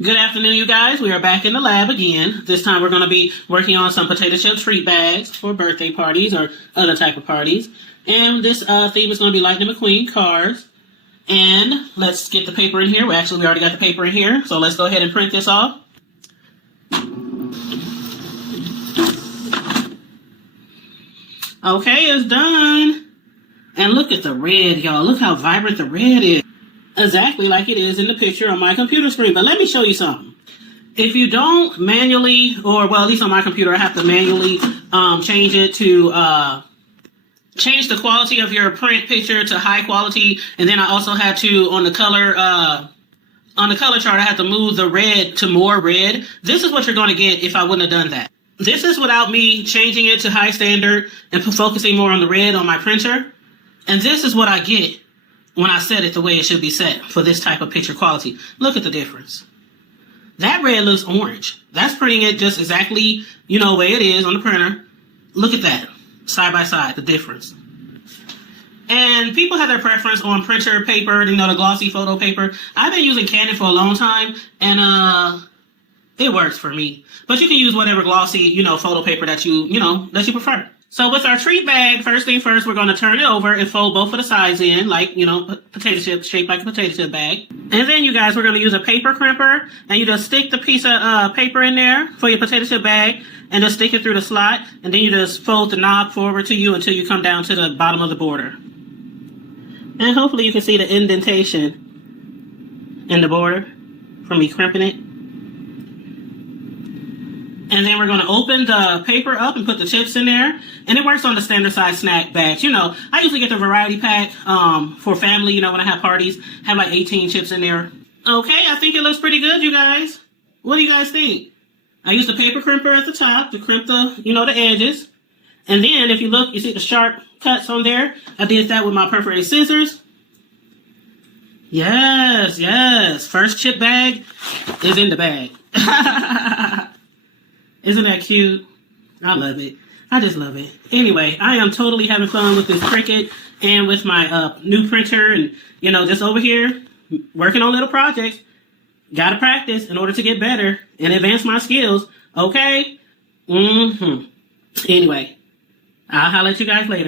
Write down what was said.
Good afternoon, you guys. We are back in the lab again. This time we're going to be working on some potato chip treat bags for birthday parties or other type of parties. And this theme is going to be Lightening McQueen cars. And let's get the paper in here. We already got the paper in here. So let's go ahead and print this off. Okay, it's done. And look at the red, y'all. Look how vibrant the red is. Exactly like it is in the picture on my computer screen. But let me show you something. If you don't manually, or well, at least on my computer, I have to manually change it to change the quality of your print picture to high quality, and then I also had to on the color chart, I had to move the red to more red. This is what you're going to get if I wouldn't have done that. This is without me changing it to high standard and focusing more on the red on my printer, and this is what I get when I set it the way it should be set for this type of picture quality. Look at the difference. That red looks orange. That's printing it just exactly, the way it is on the printer. Look at that, side by side, the difference. And people have their preference on printer paper, the glossy photo paper. I've been using Canon for a long time, and it works for me. But you can use whatever glossy, photo paper that you prefer. So with our treat bag, first thing first, we're going to turn it over and fold both of the sides in, like, potato chips, shaped like a potato chip bag. And then, you guys, we're going to use a paper crimper, and you just stick the piece of paper in there for your potato chip bag, and just stick it through the slot, and then you just fold the knob forward to you until you come down to the bottom of the border. And hopefully you can see the indentation in the border from me crimping it. And then we're going to open the paper up and put the chips in there. And it works on the standard size snack bags. I usually get the variety pack for family, when I have parties. Have like 18 chips in there. Okay, I think it looks pretty good, you guys. What do you guys think? I used the paper crimper at the top to crimp the, the edges. And then if you look, you see the sharp cuts on there. I did that with my perforated scissors. Yes. First chip bag is in the bag. Isn't that cute? I love it. I just love it. Anyway, I am totally having fun with this Cricut and with my new printer, and just over here working on little projects. Gotta practice in order to get better and advance my skills. Okay? Anyway, I'll holler at you guys later.